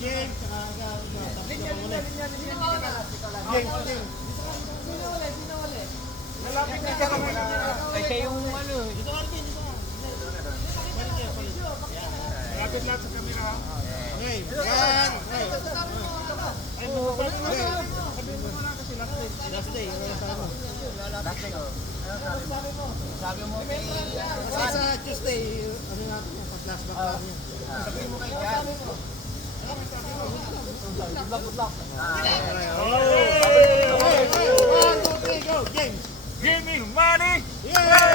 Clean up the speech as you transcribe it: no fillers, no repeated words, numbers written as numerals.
James, Linya. James. Lalapit na siya naman. Ay, siya yung ano. Lapit lahat sa camera ha. Okay, yan. Ay, pwede mo na. Sabihin mo na kasi last day. Last day, Sabi mo kay... kasi sa Tuesday, ano natin yan, pa-flashback lang yan. Sabi mo kay Jan. Good luck. Okay, 1, 2, 3, go, James. Give me money! Yeah!